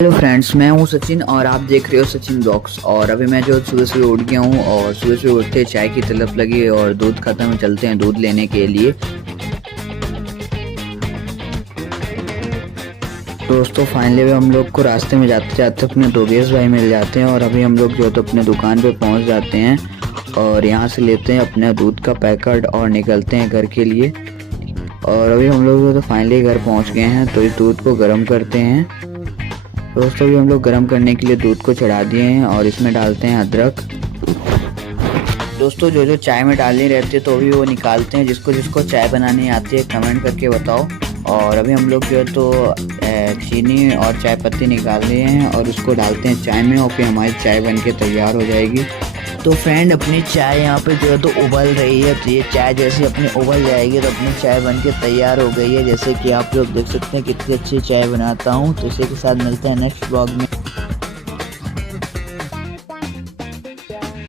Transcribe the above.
Hello friends, मैं हूं सचिन और आप देख रहे हो सचिन ब्लॉग्स। और अभी मैं जो सुबह सुबह उठ गया हूं और सुबह सुबह उठते चाय की तलब लगी और दूध खत्म, चलते हैं दूध लेने के लिए। दोस्तों फाइनली भी हम लोग को रास्ते में जाते जाते अपने दोगेश भाई मिल जाते हैं और अभी हम लोग जो तो अपने दुकान पे पहुंच जाते हैं और यहां से लेते हैं अपने दूध का पैकेट और निकलते हैं घर के लिए। और अभी हम लोग जो तो फाइनली घर पहुँच गए हैं, तो इस दूध को गर्म करते हैं। दोस्तों अभी हम लोग गर्म करने के लिए दूध को चढ़ा दिए हैं और इसमें डालते हैं अदरक। दोस्तों जो जो चाय में डालनी रहती है तो अभी वो निकालते हैं। जिसको जिसको चाय बनानी आती है कमेंट करके बताओ। और अभी हम लोग जो है तो चीनी और चाय पत्ती निकाल लिए हैं और उसको डालते हैं चाय में और फिर हमारी चाय बन के तैयार हो जाएगी। तो फ्रेंड अपनी चाय यहाँ पे जो है तो उबल रही है, तो ये चाय जैसे अपनी उबल जाएगी तो अपनी चाय बन के तैयार हो गई है। जैसे कि आप लोग देख सकते हैं कितनी अच्छी चाय बनाता हूँ। तो इसी के साथ मिलते हैं नेक्स्ट ब्लॉग में।